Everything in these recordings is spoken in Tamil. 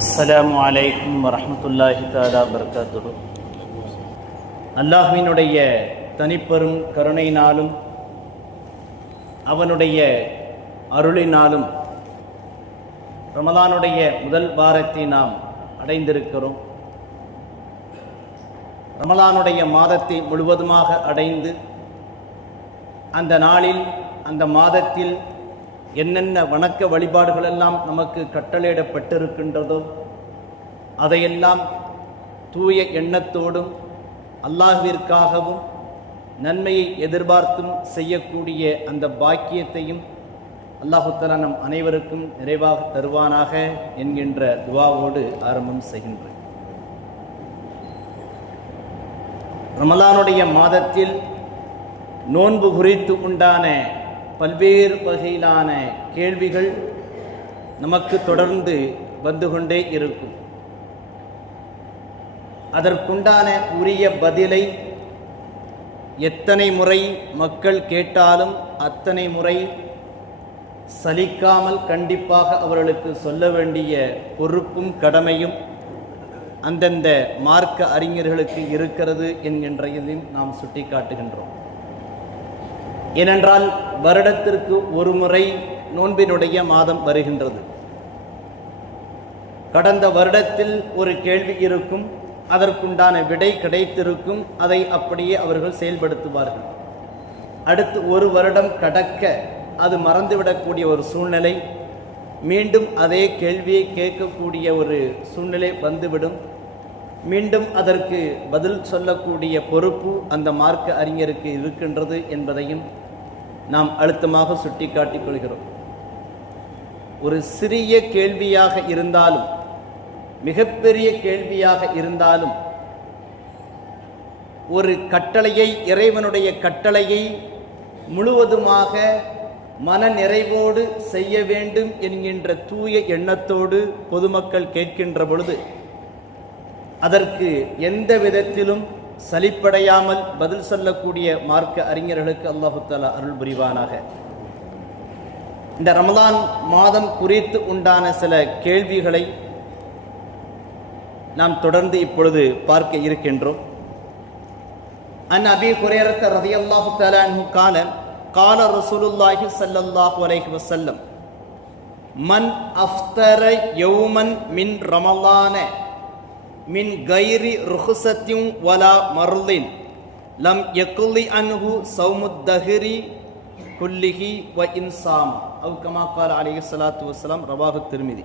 அஸ்லாம் வலைக்கம் வரமத்துல்லாஹி தாலா பரகாத்துஹு அல்லாஹ்வினுடைய தனிப்பெரும் கருணையினாலும் அவனுடைய அருளினாலும் ரமதானுடைய முதல் வாரத்தை நாம் அடைந்திருக்கிறோம். ரமலானுடைய மாதத்தை முழுவதுமாக அடைந்து அந்த நாளில் அந்த மாதத்தில் என்னென்ன வணக்க வழிபாடுகள் எல்லாம் நமக்கு கட்டளையிடப்பட்டிருக்கின்றதோ அதையெல்லாம் தூய எண்ணத்தோடும் அல்லாஹிற்காகவும் நன்மையை எதிர்பார்த்தும் செய்யக்கூடிய அந்த பாக்கியத்தையும் அல்லாஹுத்தலா நம் அனைவருக்கும் நிறைவாக தருவானாக என்கின்ற துவாவோடு ஆரம்பம் செய்கின்றேன். ரமலானுடைய மாதத்தில் நோன்பு குறித்து உண்டான பல்வேறு வகையிலான கேள்விகள் நமக்கு தொடர்ந்து வந்து கொண்டே இருக்கும். அதற்குண்டான உரிய பதிலை எத்தனை முறை மக்கள் கேட்டாலும் அத்தனை முறை சலிக்காமல் கண்டிப்பாக அவர்களுக்கு சொல்ல வேண்டிய பொறுப்பும் கடமையும் அந்தந்த மார்க்க அறிஞர்களுக்கு இருக்கிறது என்கின்ற இதையும் நாம் சுட்டிக்காட்டுகின்றோம். ஏனென்றால் வருடத்திற்கு ஒரு முறை நோன்பினுடைய மாதம் வருகின்றது. கடந்த வருடத்தில் ஒரு கேள்வி இருக்கும் அதற்குண்டான விடை கிடைத்திருக்கும் அதை அப்படியே அவர்கள் செயல்படுத்துவார்கள். அடுத்து ஒரு வருடம் கடக்க அது மறந்துவிடக்கூடிய ஒரு சூழ்நிலை மீண்டும் அதே கேள்வியை கேட்கக்கூடிய ஒரு சூழ்நிலை வந்துவிடும். மீண்டும் அதற்கு பதில் சொல்லக்கூடிய பொறுப்பு அந்த மார்க்க அறிஞருக்கு இருக்கின்றது என்பதையும் நாம் அழுத்தமாக சுட்டிக்காட்டிக் கொள்கிறோம். ஒரு சிறிய கேள்வியாக இருந்தாலும் மிகப்பெரிய கேள்வியாக இருந்தாலும் ஒரு கட்டளையை இறைவனுடைய கட்டளையை முழுவதுமாக மன நிறைவோடு செய்ய வேண்டும் என்கின்ற தூய எண்ணத்தோடு பொதுமக்கள் கேட்கின்ற பொழுது அதற்கு எந்த விதத்திலும் சலிப்படையாமல் பதில் சொல்லக்கூடிய மார்க்க அறிஞர்களுக்கு அல்லாஹு தாலா அருள் புரிவானாக. இந்த ரமலான் மாதம் குறித்து உண்டான சில கேள்விகளை நாம் தொடர்ந்து இப்பொழுது பார்க்க இருக்கின்றோம். அன் அபி குரேரத்த ரதி அல்லாஹு அன்ஹு கால கால ரசூலுல்லாஹி ஸல்லல்லாஹு அலைஹி வசல்லம் மன் அஃப்தர யௌமன் மின் ரமலான மின் கைரி ருஹுசத்தியும் வலா மருளின் லம் எக்குலி அன்ஹு சௌமுத்தஹிரி குல்லிஹி வ இன்சாம் அவு கால அலைஹி ஸலாத்து வசலாம் ரவாஹு திருமிதி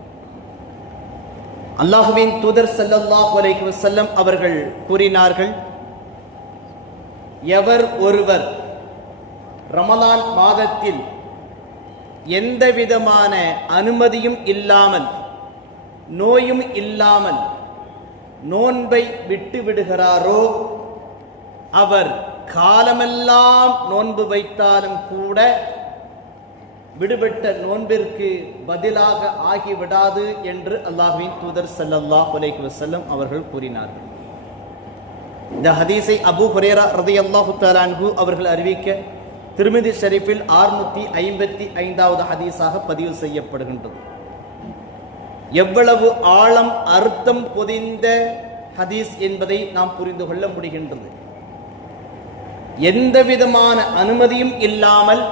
அல்லாஹுவின் தூதர் ஸல்லல்லாஹு அலைஹி வசல்லம் அவர்கள் கூறினார்கள் எவர் ஒருவர் ரமலான் மாதத்தில் எந்த விதமான அனுமதியும் இல்லாமல் நோயும் இல்லாமல் நோன்பை விட்டு விடுகிறாரோ? அவர் காலமெல்லாம் நோன்பு வைத்தாலும் கூட விடுபட்ட நோன்பிற்கு பதிலாக ஆகிவிடாது என்று அல்லாஹ்வின் தூதர் சல்லல்லா உலைக்கு செல்லும் அவர்கள் கூறினார்கள். இந்த ஹதீஸை அபு ஹுரேரா ரதியல்லாஹு அல்லாஹு அன்ஹு அவர்கள் அறிவிக்க திருமிதி ஷெரீஃபில் ஆறுநூத்தி ஐம்பத்தி ஐந்தாவது ஹதீஸாக பதிவு செய்யப்படுகின்றது. எவ்வளவு ஆழம் அர்த்தம் பொதிந்த ஹதீஸ் என்பதை நாம் புரிந்து கொள்ள முடிகின்றது. எந்த விதமான அனுமதியும் இல்லாமல்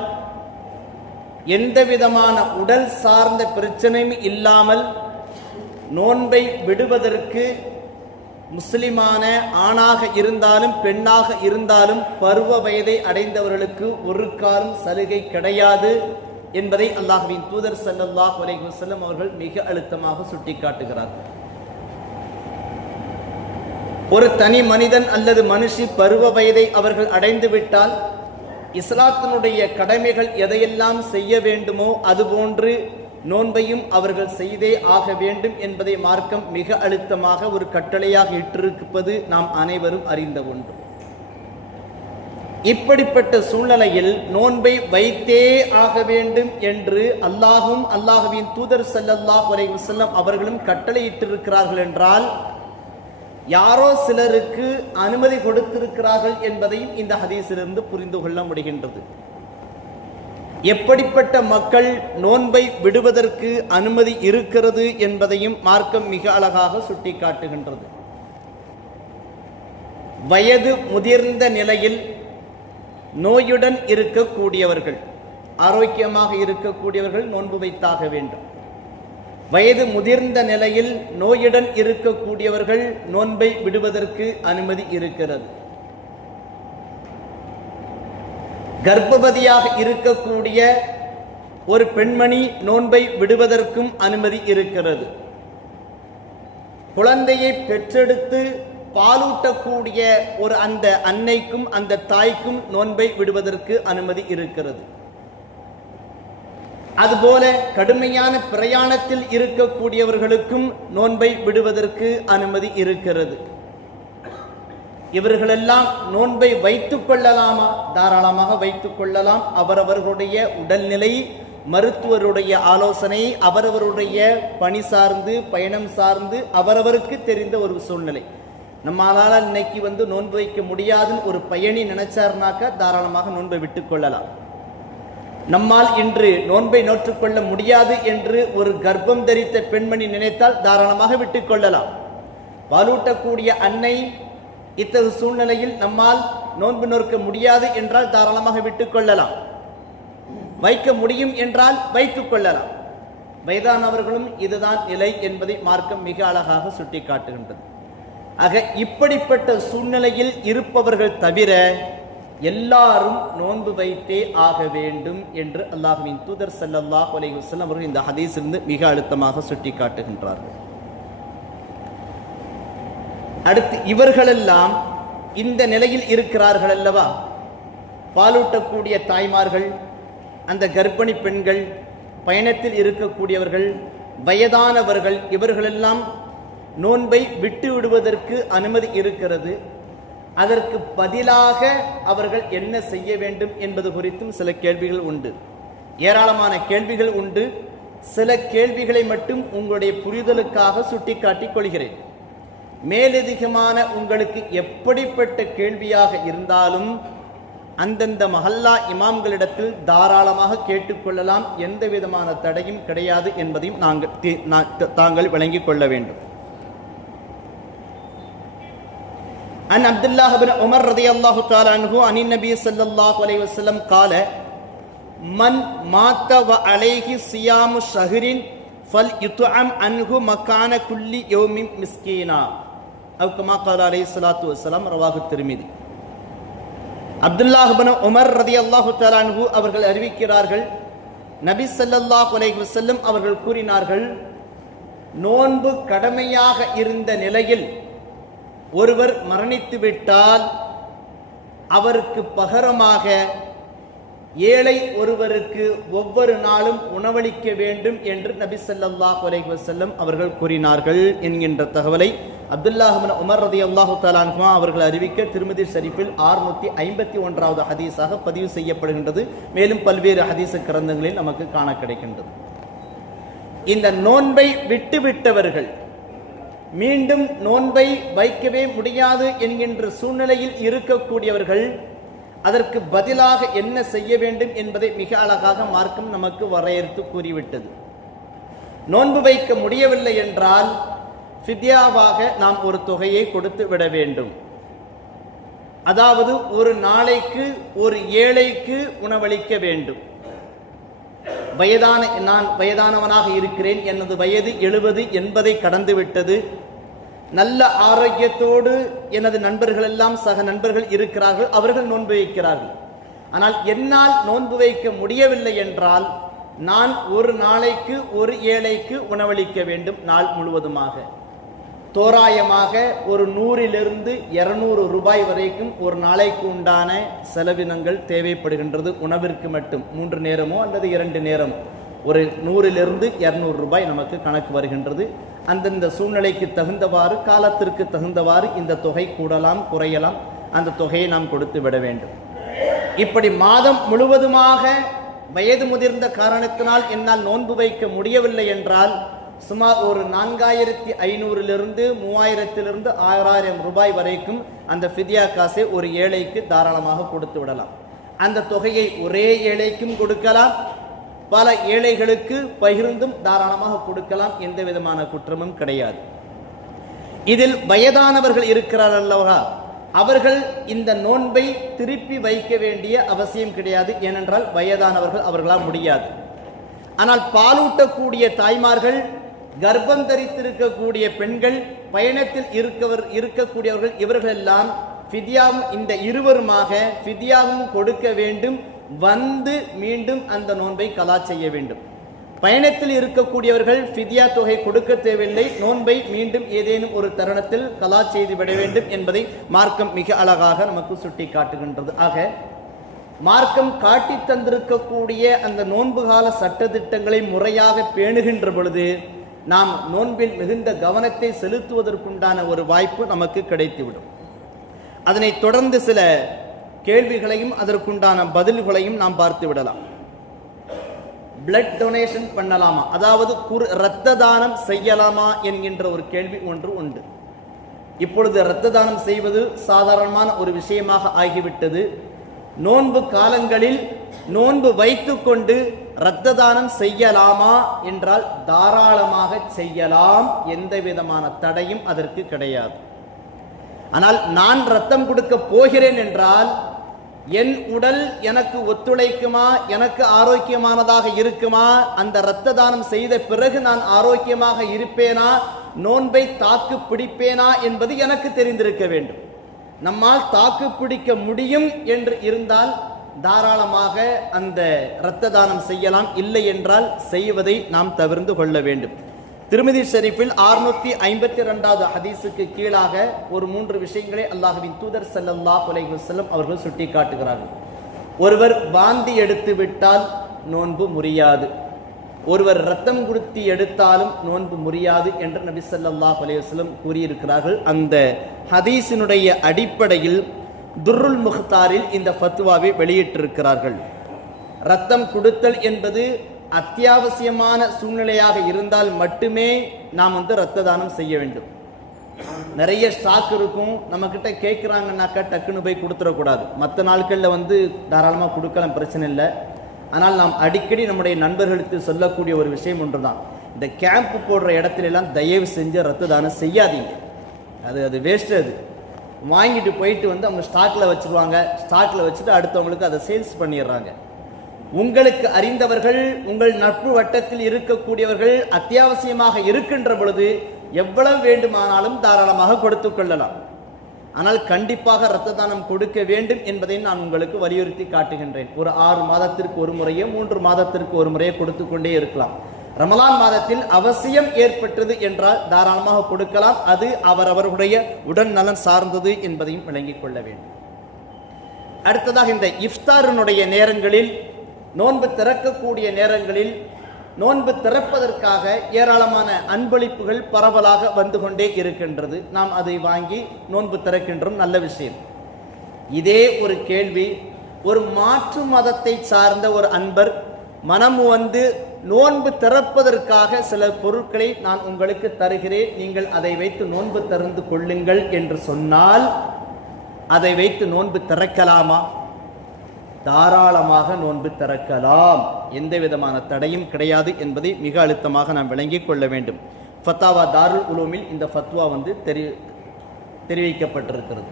எந்த விதமான உடல் சார்ந்த பிரச்சனையும் இல்லாமல் நோன்பை விடுவதற்கு முஸ்லிமான ஆணாக இருந்தாலும் பெண்ணாக இருந்தாலும் பருவ வயதை அடைந்தவர்களுக்கு ஒரு காலம் சலுகை கிடையாது. என்பதை அல்லாஹுவின் தூதர் ஸல்லல்லாஹு அலைஹி அவர்கள் மிக அழுத்தமாக சுட்டிக்காட்டுகிறார்கள் ஒரு தனி மனிதன் அல்லது மனுஷி பருவ வயதை அவர்கள் அடைந்து விட்டால் இஸ்லாத்தினுடைய கடமைகள் எதையெல்லாம் செய்ய வேண்டுமோ அதுபோன்று நோன்பையும் அவர்கள் செய்தே ஆக வேண்டும் என்பதை மார்க்கம் மிக அழுத்தமாக ஒரு கட்டளையாக இட்டிருப்பது நாம் அனைவரும் அறிந்த ஒன்று. இப்படிப்பட்ட சூழ்நிலையில் நோன்பை வைத்தே ஆக வேண்டும் என்று அல்லாஹும் அல்லாஹுவின் தூதர் செல்லல்லாஹ் அலைஹி செல்லம் அவர்களும் கட்டளையிட்டிருக்கிறார்கள் என்றால் யாரோ சிலருக்கு அனுமதி கொடுத்திருக்கிறார்கள் என்பதையும் இந்த ஹதீஸிலிருந்து புரிந்து கொள்ள முடிகின்றது. எப்படிப்பட்ட மக்கள் நோன்பை விடுவதற்கு அனுமதி இருக்கிறது என்பதையும் மார்க்கம் மிக அழகாக சுட்டிக்காட்டுகின்றது. வயது முதிர்ந்த நிலையில் நோயுடன் இருக்கக்கூடியவர்கள் ஆரோக்கியமாக இருக்கக்கூடியவர்கள் நோன்பு வைத்தாக வேண்டும். வயது முதிர்ந்த நிலையில் நோயுடன் இருக்கக்கூடியவர்கள் நோன்பை விடுவதற்கு அனுமதி இருக்கிறது. கர்ப்பவதியாக இருக்கக்கூடிய ஒரு பெண்மணி நோன்பை விடுவதற்கும் அனுமதி இருக்கிறது. குழந்தையை பெற்றெடுத்து பாலூட்டக்கூடிய ஒரு அந்த அன்னைக்கும் அந்த தாய்க்கும் நோன்பை விடுவதற்கு அனுமதி இருக்கிறது. அதுபோல கடுமையான பிரயாணத்தில் இருக்கக்கூடியவர்களுக்கும் நோன்பை விடுவதற்கு அனுமதி இருக்கிறது. இவர்களெல்லாம் நோன்பை வைத்துக் கொள்ளலாமா? தாராளமாக வைத்துக் கொள்ளலாம். அவரவர்களுடைய உடல்நிலை மருத்துவருடைய ஆலோசனை அவரவருடைய பணி சார்ந்து பயணம் சார்ந்து அவரவருக்கு தெரிந்த ஒரு சூழ்நிலை. நம்மளால் இன்னைக்கு வந்து நோன்பு வைக்க முடியாதுன்னு ஒரு பயணி நினைச்சாருனாக்கா தாராளமாக நோன்பை விட்டுக்கொள்ளலாம் நம்மால் இன்று நோன்பை நோற்றுக்கொள்ள முடியாது என்று ஒரு கர்ப்பம் தரித்த பெண்மணி நினைத்தால் தாராளமாக விட்டுக்கொள்ளலாம் பாலூட்டக்கூடிய அன்னை இத்தகு சூழ்நிலையில் நம்மால் நோன்பு நோக்க முடியாது என்றால் தாராளமாக விட்டுக்கொள்ளலாம் வைக்க முடியும் என்றால் வைத்துக் கொள்ளலாம். வயதானவர்களும் இதுதான் நிலை என்பதை மார்க்கம் மிக அழகாக சுட்டிக்காட்டுகின்றது. ஆக இப்படிப்பட்ட சூழ்நிலையில் இருப்பவர்கள் தவிர எல்லாரும் நோன்பு வைத்தே ஆக வேண்டும் என்று அல்லாஹுவின் தூதர் செல்லல்லா அலைஹி வஸல்லம் அவர்கள் இந்த ஹதீஸிலிருந்து மிக அழுத்தமாக சுட்டி காட்டுகின்றார்கள் அடுத்து இவர்களெல்லாம் இந்த நிலையில் இருக்கிறார்கள் அல்லவா? பாலூட்டக்கூடிய தாய்மார்கள் அந்த கர்ப்பிணி பெண்கள் பயணத்தில் இருக்கக்கூடியவர்கள் வயதானவர்கள் இவர்களெல்லாம் நோன்பை விட்டு விடுவதற்கு அனுமதி இருக்கிறது. அதற்கு பதிலாக அவர்கள் என்ன செய்ய வேண்டும் என்பது குறித்தும் சில கேள்விகள் உண்டு. ஏராளமான கேள்விகள் உண்டு. சில கேள்விகளை மட்டும் உங்களுடைய புரிதலுக்காக சுட்டிக்காட்டிக் கொள்கிறேன். மேலதிகமான உங்களுக்கு எப்படிப்பட்ட கேள்வியாக இருந்தாலும் அந்தந்த மஹல்லா இமாம்களிடத்தில் தாராளமாக கேட்டுக்கொள்ளலாம் எந்த விதமான தடையும் கிடையாது என்பதையும் நாங்கள் தாங்கள் விளங்கிக் கொள்ள வேண்டும். عن عبد الله بن عمر رضي الله تعالى عنه عن النبي صلى الله عليه وسلم قال من مات وعليه صيام شهر فليطعم عنه مكان كل يوم مسكينا أو كما قال عليه الصلاة والسلام رواه الترمذي அப்துல்லாஹ் பின் உமர் ரதியல்லாஹு தஆலா அன்ஹு அவர்கள் அறிவிக்கிறார்கள் நபி ஸல்லல்லாஹு அலைஹி வஸல்லம் அவர்கள் கூறினார்கள் நோன்பு கடமையாக இருந்த நிலையில் ஒருவர் மரணித்துவிட்டால் அவருக்கு பகரமாக ஏழை ஒருவருக்கு ஒவ்வொரு நாளும் உணவளிக்க வேண்டும் என்று நபி ஸல்லல்லாஹு அலைஹி வசல்லம் அவர்கள் கூறினார்கள் என்கின்ற தகவலை அப்துல்லாஹ் உமர் ரதியல்லாஹு அல்லாஹு அன்ஹுமா அவர்கள் அறிவிக்க திருமதி ஷரீஃபில் 651 ஐம்பத்தி ஒன்றாவது ஹதீஸாக பதிவு செய்யப்படுகின்றது. மேலும் பல்வேறு ஹதீச கிரந்தங்களில் நமக்கு காண கிடைக்கின்றது. இந்த நோன்பை விட்டுவிட்டவர்கள் மீண்டும் நோன்பை வைக்கவே முடியாது என்கின்ற சூழ்நிலையில் இருக்கக்கூடியவர்கள் அதற்கு பதிலாக என்ன செய்ய வேண்டும் என்பதை மிக அழகாக மார்க்கம் நமக்கு வரையறுத்து கூறிவிட்டது. நோன்பு வைக்க முடியவில்லை என்றால் ஃபித்யாவாக நாம் ஒரு தொகையை கொடுத்து விட வேண்டும். அதாவது ஒரு நாளைக்கு ஒரு ஏழைக்கு உணவளிக்க வேண்டும். வயதான நான் வயதானவனாக இருக்கிறேன் எனது வயது எழுபது எண்பதை கடந்துவிட்டது. நல்ல ஆரோக்கியத்தோடு எனது நண்பர்கள் எல்லாம் சக நண்பர்கள் இருக்கிறார்கள் அவர்கள் நோன்பு வைக்கிறார்கள். ஆனால் என்னால் நோன்பு வைக்க முடியவில்லை என்றால் நான் ஒரு நாளைக்கு ஒரு ஏழைக்கு உணவளிக்க வேண்டும் நாள் முழுவதுமாக. தோராயமாக ஒரு நூறிலிருந்து இருநூறு ரூபாய் வரைக்கும் ஒரு நாளைக்கு உண்டான செலவினங்கள் தேவைப்படுகின்றது உணவிற்கு மட்டும். மூன்று நேரமோ அல்லது இரண்டு நேரமோ. ஒரு நூறிலிருந்து இரநூறு ரூபாய் நமக்கு கணக்கு வருகின்றது. அந்தந்த சூழ்நிலைக்கு தகுந்தவாறு காலத்திற்கு தகுந்தவாறு இந்த தொகை கூடலாம் குறையலாம். அந்த தொகையை நாம் கொடுத்து விட வேண்டும். இப்படி மாதம் முழுவதுமாக வயது முதிர்ந்த காரணத்தினால் என்னால் நோன்பு வைக்க முடியவில்லை என்றால் சுமார் ஒரு நான்காயிரத்தி ஐநூறிலிருந்து மூவாயிரத்திலிருந்து ஆறாயிரம் ரூபாய் வரைக்கும் அந்த ஃபிதியா காசை ஒரு ஏழைக்கு தாராளமாக கொடுத்து விடலாம். அந்த தொகையை ஒரே ஏழைக்கும் கொடுக்கலாம் பல ஏழைகளுக்கு பகிர்ந்தும் தாராளமாக கொடுக்கலாம். எந்த விதமான குற்றமும் கிடையாது. இதில் வயதானவர்கள் இருக்கிறார் அல்லவா? அவர்கள் இந்த நோன்பை திருப்பி வைக்க வேண்டிய அவசியம் கிடையாது. ஏனென்றால் வயதானவர்கள் அவர்களால் முடியாது. ஆனால் பாலூட்டக்கூடிய தாய்மார்கள் கர்ப்பம் தரித்திருக்கக்கூடிய பெண்கள் பயணத்தில் இருக்கவர் இருக்கக்கூடியவர்கள் இவர்கள் எல்லாம் ஃபிதியாவும் இந்த இருவருமாக ஃபிதியாவும் கொடுக்க வேண்டும். வந்து மீண்டும் அந்த நோன்பை கலா செய்ய வேண்டும். பயணத்தில் இருக்கக்கூடியவர்கள் ஃபிதியா தொகை கொடுக்க தேவையில்லை. நோன்பை மீண்டும் ஏதேனும் ஒரு தருணத்தில் கலா செய்து விட வேண்டும் என்பதை மார்க்கம் மிக அழகாக நமக்கு சுட்டி காட்டுகின்றது ஆக மார்க்கம் காட்டி தந்திருக்கக்கூடிய அந்த நோன்பு கால சட்டதிட்டங்களை முறையாக பேணுகின்ற பொழுது நாம் நோன்பில் மிகுந்த கவனத்தை செலுத்துவதற்குண்டான ஒரு வாய்ப்பு நமக்கு கிடைத்துவிடும். அதனைத் தொடர்ந்து சில கேள்விகளையும் அதற்குண்டான பதில்களையும் நாம் பார்த்து விடலாம். பிளட் டொனேஷன் பண்ணலாமா? அதாவது குறு இரத்த தானம் செய்யலாமா என்கின்ற ஒரு கேள்வி ஒன்று உண்டு. இப்பொழுது இரத்த தானம் செய்வது சாதாரணமான ஒரு விஷயமாக ஆகிவிட்டது. நோன்பு காலங்களில் நோன்பு வைத்துக்கொண்டு இரத்த தானம் செய்யலாமா என்றால் தாராளமாக செய்யலாம். எந்த விதமான தடையும் அதற்கு கிடையாது. ஆனால் நான் ரத்தம் கொடுக்க போகிறேன் என்றால் என் உடல் எனக்கு ஒத்துழைக்குமா? எனக்கு ஆரோக்கியமானதாக இருக்குமா? அந்த இரத்த தானம் செய்த பிறகு நான் ஆரோக்கியமாக இருப்பேனா? நோன்பை தாக்கு பிடிப்பேனா என்பது எனக்கு தெரிந்திருக்க வேண்டும். நம்மால் தாக்கு பிடிக்க முடியும் என்று இருந்தால் தாராளமாக அந்த இரத்த தானம் செய்யலாம். இல்லை என்றால் செய்வதை நாம் தவிர்ந்து கொள்ள வேண்டும். திருமதி ஷெரீஃபில் அறுநூத்தி ஐம்பத்தி ரெண்டாவது ஹதீஸுக்கு கீழாக ஒரு மூன்று விஷயங்களை அல்லாஹுவின் தூதர் ஸல்லல்லாஹு அலைஹி செல்லும் அவர்கள் சுட்டி காட்டுகிறார்கள் ஒருவர் வாந்தி எடுத்து விட்டால் நோன்பு முறியாது. ஒருவர் ரத்தம் குடுத்தி எடுத்தாலும் நோன்பு முறியாது என்று நபி ஸல்லல்லாஹு அலைஹி கூறியிருக்கிறார்கள். அந்த ஹதீஸினுடைய அடிப்படையில் துர்ருல் முஹ்தாரில் இந்த ஃபத்வாவை வெளியிட்டிருக்கிறார்கள். ரத்தம் கொடுத்தல் என்பது அத்தியாவசியமான சூழ்நிலையாக இருந்தால் மட்டுமே நாம் வந்து ரத்த தானம் செய்ய வேண்டும். நிறைய ஸ்டாக் இருக்கும். நம்ம கிட்ட கேட்குறாங்கன்னாக்கா டக்குன்னு போய் கொடுத்துடக்கூடாது. மற்ற நாட்களில் வந்து தாராளமாக கொடுக்கலாம் பிரச்சனை இல்லை. ஆனால் நாம் அடிக்கடி நம்முடைய நண்பர்களுக்கு சொல்லக்கூடிய ஒரு விஷயம் ஒன்று தான் இந்த கேம்ப் போடுற இடத்துல எல்லாம் தயவு செஞ்சு ரத்த தானம் செய்யாதீங்க. அது அது வேஸ்ட் அது. வாங்கிட்டு போயிட்டு வந்து அவங்க ஸ்டாக்ல வச்சுருவாங்க. ஸ்டாக்ல வச்சுட்டு அடுத்தவங்களுக்கு அதை சேல்ஸ் பண்ணிடுறாங்க. உங்களுக்கு அறிந்தவர்கள் உங்கள் நட்பு வட்டத்தில் இருக்கக்கூடியவர்கள் அத்தியாவசியமாக இருக்கின்ற பொழுது எவ்வளவு வேண்டுமானாலும் தாராளமாக கொடுத்து கொள்ளலாம். ஆனால் கண்டிப்பாக இரத்த தானம் கொடுக்க வேண்டும் என்பதை நான் உங்களுக்கு வலியுறுத்தி காட்டுகின்றேன். ஒரு ஆறு மாதத்திற்கு ஒரு முறையோ மூன்று மாதத்திற்கு ஒரு முறையோ கொடுத்து கொண்டே இருக்கலாம். ரமலான் மாதத்தில் அவசியம் ஏற்பட்டது என்றால் தாராளமாக கொடுக்கலாம். அது அவரவர்களுடைய உடல் நலன் சார்ந்தது என்பதையும் விளங்கிக் கொள்ள வேண்டும். அடுத்ததாக இந்த இஃப்தாரினுடைய நேரங்களில் நோன்பு திறக்கக்கூடிய நேரங்களில் நோன்பு திறப்பதற்காக ஏராளமான அன்பளிப்புகள் பரவலாக வந்து கொண்டே இருக்கின்றது. நாம் அதை வாங்கி நோன்பு திறக்கின்றோம். நல்ல விஷயம். இதே ஒரு கேள்வி ஒரு மாற்று மதத்தை சார்ந்த ஒரு அன்பர் மனம் வந்து நோன்பு திறப்பதற்காக சில பொருட்களை நான் உங்களுக்கு தருகிறேன். நீங்கள் அதை வைத்து நோன்பு திறந்து கொள்ளுங்கள் என்று சொன்னால் அதை வைத்து நோன்பு திறக்கலாமா? தாராளமாக நோன்பு திறக்கலாம். எந்த விதமான தடையும் கிடையாது என்பதை மிக அழுத்தமாக நாம் விளங்கிக் கொள்ள வேண்டும். ஃபத்தாவா தாருல் உலூமில் இந்த ஃபத்வா வந்து தெரி தெரிவிக்கப்பட்டிருக்கிறது.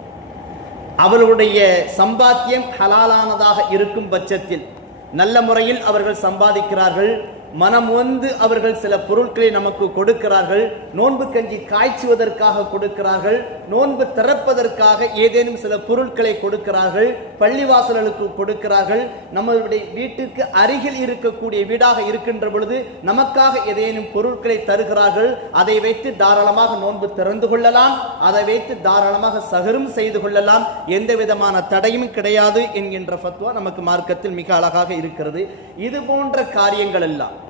அவர்களுடைய சம்பாத்தியம் ஹலாலானதாக இருக்கும் பட்சத்தில் நல்ல முறையில் அவர்கள் சம்பாதிக்கிறார்கள். மனம் வந்து அவர்கள் சில பொருட்களை நமக்கு கொடுக்கிறார்கள். நோன்பு கஞ்சி காய்ச்சுவதற்காக கொடுக்கிறார்கள். நோன்பு திறப்பதற்காக ஏதேனும் சில பொருட்களை கொடுக்கிறார்கள். பள்ளிவாசல்களுக்கு கொடுக்கிறார்கள். நம்மளுடைய வீட்டுக்கு அருகில் இருக்கக்கூடிய வீடாக இருக்கின்ற பொழுது நமக்காக ஏதேனும் பொருட்களை தருகிறார்கள். அதை வைத்து தாராளமாக நோன்பு திறந்து கொள்ளலாம். அதை வைத்து தாராளமாக சகரும் செய்து கொள்ளலாம். எந்த விதமான தடையும் கிடையாது என்கின்ற ஃபத்வா நமக்கு மார்க்கத்தில் மிக அழகாக இருக்கிறது. இது போன்ற காரியங்கள் எல்லாம்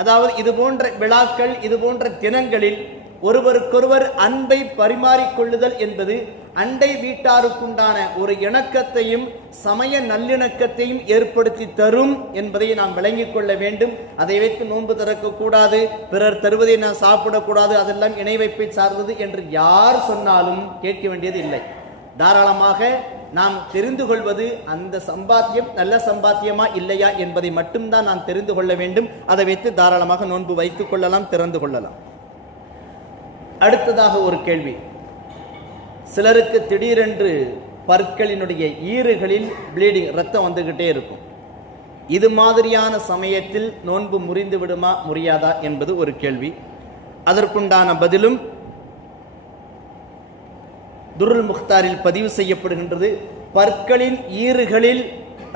அதாவது இது போன்ற விழாக்கள் இது போன்ற தினங்களில் ஒருவருக்கொருவர் அன்பை பரிமாறிக்கொள்ளுதல் என்பது அண்டை வீட்டாருக்குண்டான ஒரு இணக்கத்தையும் சமய நல்லிணக்கத்தையும் ஏற்படுத்தி தரும் என்பதை நாம் விளங்கிக் கொள்ள வேண்டும். அதை வைத்து நோன்பு திறக்கக்கூடாது பிறர் தருவதை நான் சாப்பிடக்கூடாது அதெல்லாம் இணை வைப்பை சார்ந்தது என்று யார் சொன்னாலும் கேட்க வேண்டியது இல்லை. தாராளமாக நாம் தெரிந்து கொள்வது அந்த சம்பாத்தியம் நல்ல சம்பாத்தியமா இல்லையா என்பதை மட்டும்தான் நான் தெரிந்து கொள்ள வேண்டும். அதை வைத்து தாராளமாக நோன்பு வைத்துக் கொள்ளலாம் திறந்து கொள்ளலாம். அடுத்ததாக ஒரு கேள்வி. சிலருக்கு திடீரென்று பற்களினுடைய ஈறுகளில் ப்ளீடிங் ரத்தம் வந்துகிட்டே இருக்கும். இது மாதிரியான சமயத்தில் நோன்பு முறிந்து விடுமா முறியாதா என்பது ஒரு கேள்வி. அதற்குண்டான பதிலும் துருல் முக்தாரில் பதிவு செய்யப்படுகின்றது. பற்களின் ஈறுகளில்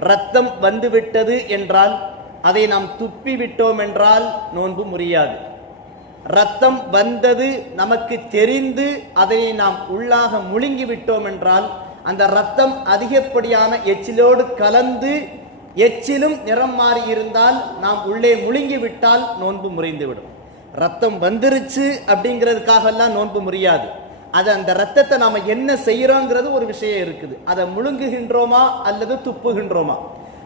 ரத்தம் வந்துவிட்டது என்றால் அதை நாம் துப்பி விட்டோம் என்றால் நோன்பு முறியாது. ரத்தம் வந்தது நமக்கு தெரிந்து அதை நாம் உள்ளாக முழுங்கி விட்டோம் என்றால் அந்த ரத்தம் அதிகப்படியான எச்சிலோடு கலந்து எச்சிலும் நிறம் மாறி இருந்தால் நாம் உள்ளே முழுங்கி விட்டால் நோன்பு முறிந்துவிடும். ரத்தம் வந்துருச்சு அப்படிங்கிறதுக்காகலாம் நோன்பு முறியாது. அது அந்த ரத்தத்தை நாம் என்ன செய்கிறோங்கிறது ஒரு விஷயம் இருக்குது. அதை முழுங்குகின்றோமா அல்லது துப்புகின்றோமா?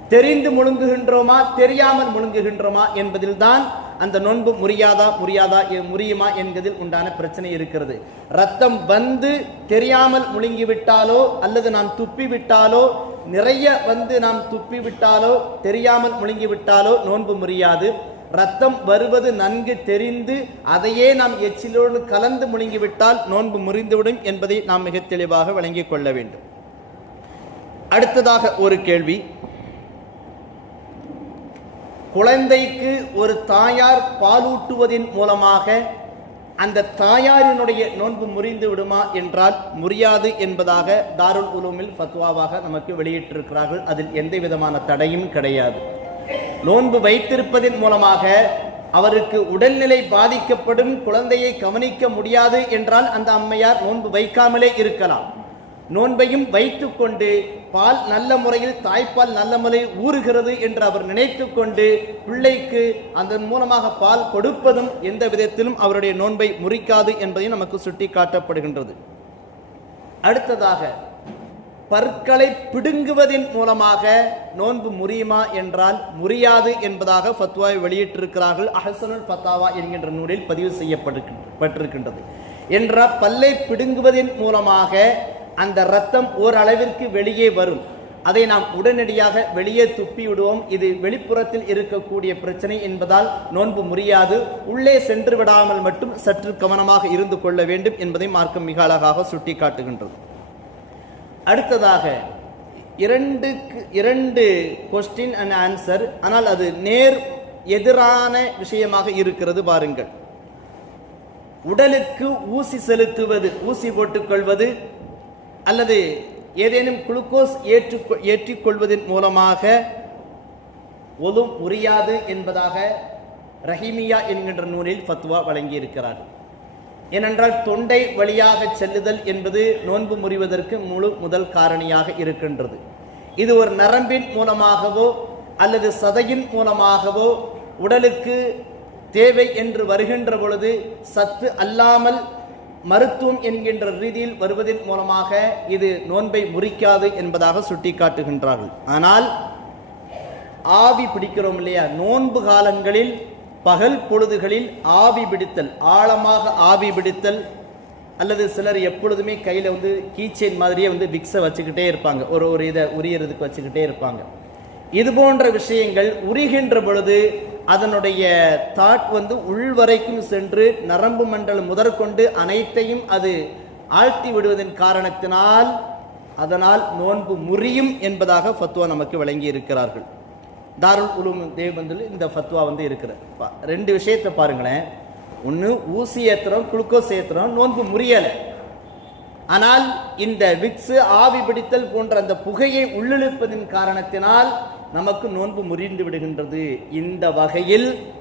தெரிந்து முழுங்குகின்றோமா தெரியாமல் முழுங்குகின்றோமா என்பதில் தான் அந்த நோன்பு முறியாதா முறியாதா எ- முறியுமா என்பதில் உண்டான பிரச்சனை இருக்கிறது. ரத்தம் வந்து தெரியாமல் முழுங்கி விட்டாலோ அல்லது நாம் துப்பி விட்டாலோ நிறைய வந்து நாம் துப்பி விட்டாலோ தெரியாமல் முழுங்கி விட்டாலோ நோன்பு முறியாது. ரத்தம் வருவது நன்கு தெரிந்து அதையே நாம் எச்சிலோடு கலந்து முழுங்கிவிட்டால் நோன்பு முறிந்துவிடும் என்பதை நாம் மிக தெளிவாக வழங்கிக் கொள்ள வேண்டும். அடுத்ததாக ஒரு கேள்வி. குழந்தைக்கு ஒரு தாயார் பாலூட்டுவதின் மூலமாக அந்த தாயாரினுடைய நோன்பு முறிந்து விடுமா என்றால் முறியாது என்பதாக தாருல் உலூமில் ஃபத்வாவாக நமக்கு வெளியிட்டிருக்கிறார்கள். அதில் எந்த விதமான தடையும் கிடையாது. நோன்பு வைத்திருப்பதன் மூலமாக அவருக்கு உடல்நிலை பாதிக்கப்படும் குழந்தையை கவனிக்க முடியாது என்றால் அந்த அம்மையார் நோன்பு வைக்காமலே இருக்கலாம். நோன்பையும் வைத்துக்கொண்டு பால் நல்ல முறையில் தாய்ப்பால் நல்ல முறையில் ஊறுகிறது என்று அவர் நினைத்து கொண்டு பிள்ளைக்கு அதன் மூலமாக பால் கொடுப்பதும் எந்த விதத்திலும் அவருடைய நோன்பை முறிக்காது என்பதையும் நமக்கு சுட்டி காட்டப்படுகின்றது அடுத்ததாக பற்களை பிடுங்குவதின் மூலமாக நோன்பு முறியுமா என்றால் முறியாது என்பதாக ஃபத்வாவை வெளியிட்டிருக்கிறார்கள். அஹசனுல் ஃபத்தாவா என்கின்ற நூலில் பதிவு செய்யப்பட்டிருக்கின்றது என்ற பல்லை பிடுங்குவதின் மூலமாக அந்த ரத்தம் ஓரளவிற்கு வெளியே வரும். அதை நாம் உடனடியாக வெளியே துப்பி விடுவோம் இது வெளிப்புறத்தில் இருக்கக்கூடிய பிரச்சனை என்பதால் நோன்பு முறியாது. உள்ளே சென்று விடாமல் மட்டும் சற்று கவனமாக இருந்து கொள்ள வேண்டும் என்பதை மார்க்கம் மிக அழகாக சுட்டி காட்டுகின்றது அடுத்ததாக இரண்டுக்கு இரண்டு கொஸ்டின் அண்ட் ஆன்சர் ஆனால் அது நேர் எதிரான விஷயமாக இருக்கிறது பாருங்கள். உடலுக்கு ஊசி செலுத்துவது ஊசி போட்டுக்கொள்வது அல்லது ஏதேனும் குளுக்கோஸ் ஏற்று ஏற்றிக்கொள்வதன் மூலமாக ஒதும் உரியாது என்பதாக ரஹீமியா என்கின்ற நூலில் ஃபத்வா வழங்கியிருக்கிறார். ஏனென்றால் தொண்டை வழியாக செல்லுதல் என்பது நோன்பு முறிவதற்கு முழு முதல் காரணியாக இருக்கின்றது. இது ஒரு நரம்பின் மூலமாகவோ அல்லது சதையின் மூலமாகவோ உடலுக்கு தேவை என்று வருகின்ற பொழுது சத்து அல்லாமல் மருத்துவம் என்கின்ற ரீதியில் வருவதன் மூலமாக இது நோன்பை முறிக்காது என்பதாக சுட்டிக்காட்டுகின்றார்கள். ஆனால் ஆவி பிடிக்கிறோம் இல்லையா? நோன்பு காலங்களில் பகல் பொழுதுகளில் ஆவி பிடித்தல் ஆழமாக ஆவி பிடித்தல் அல்லது சிலர் எப்பொழுதுமே கையில் வந்து கீச்செயின் மாதிரியே வந்து விக்ஸை வச்சுக்கிட்டே இருப்பாங்க. ஒரு ஒரு இதை உரியறதுக்கு வச்சுக்கிட்டே இருப்பாங்க. இது போன்ற விஷயங்கள் உரிகின்ற பொழுது அதனுடைய தாட் வந்து உள்வரைக்கும் சென்று நரம்பு மண்டலம் முதற்கொண்டு அனைத்தையும் அது ஆழ்த்தி விடுவதன் காரணத்தினால் அதனால் நோன்பு முறியும் என்பதாக ஃபத்வா நமக்கு வழங்கி இருக்கிறார்கள் தாருல் உலூம் தேவந்தில் இந்த ஃபத்வா வந்து இருக்கிற பா- ரெண்டு விஷயத்தை பாருங்களேன். ஒன்று ஊசி ஏற்றுறோம் குளுக்கோஸ் ஏற்றுறோம் நோன்பு முறியலை. ஆனால் இந்த விக்ஸு ஆவி பிடித்தல் போன்ற அந்த புகையை உள்ளிழுப்பதின் காரணத்தினால் நமக்கு நோன்பு முறிந்து விடுகின்றது. இந்த வகையில்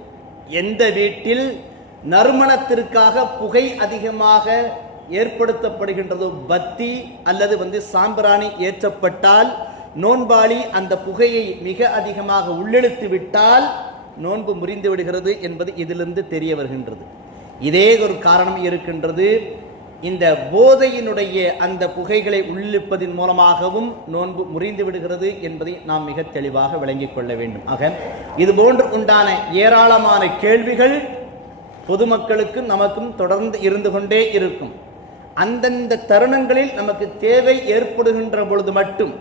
எந்த வீட்டில் நறுமணத்திற்காக புகை அதிகமாக ஏற்படுத்தப்படுகின்றதோ பத்தி அல்லது வந்து சாம்பிராணி ஏற்றப்பட்டால் நோன்பாளி அந்த புகையை மிக அதிகமாக உள்ளிழுத்து விட்டால் நோன்பு முறிந்து விடுகிறது என்பது இதிலிருந்து தெரிய வருகின்றது. இதே ஒரு காரணம் இருக்கின்றது. இந்த போதையினுடைய அந்த புகைகளை உள்ளிப்பதின் மூலமாகவும் நோன்பு முறிந்து விடுகிறது என்பதை நாம் மிக தெளிவாக விளங்கிக் கொள்ள வேண்டும். ஆக இது போன்று உண்டான ஏராளமான கேள்விகள் பொதுமக்களுக்கு நமக்கும் தொடர்ந்து இருந்து கொண்டே இருக்கும். அந்தந்த தருணங்களில் நமக்கு தேவை ஏற்படுகின்ற பொழுது மட்டும்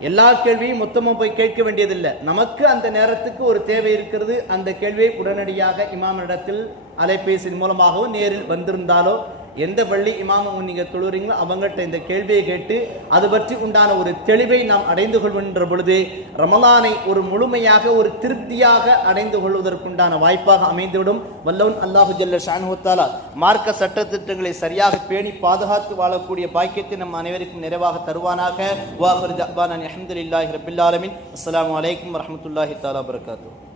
எல்லா கேள்வியும் மொத்தமாக போய் கேட்க வேண்டியதில்லை. நமக்கு அந்த நேரத்துக்கு ஒரு தேவை இருக்கிறது. அந்த கேள்வியை உடனடியாக இமாமிடத்தில் அலைபேசியின் மூலமாகவோ நேரில் வந்திருந்தாலோ எந்த பள்ளி இமாமும் நீங்கள் தொழுறீங்களோ அவங்கள்ட்ட இந்த கேள்வியை கேட்டு அது பற்றி உண்டான ஒரு தெளிவை நாம் அடைந்து கொள்கின்ற பொழுது ரமலானை ஒரு முழுமையாக ஒரு திருப்தியாக அடைந்து கொள்வதற்குண்டான வாய்ப்பாக அமைந்துவிடும். வல்லவன் அல்லாஹு ஜல்ல ஷானுத்தாலா மார்க்க சட்டத்திட்டங்களை சரியாக பேணி பாதுகாத்து வாழக்கூடிய பாக்கியத்தை நம் அனைவருக்கும் நிறைவாக தருவானாக. வாஹர் ஜப்பான் அஹமதுல்லாஹி ரபில்லாலமின் அஸ்லாம் வலைக்கம் அலைக்கும் தாலா வரகாத்து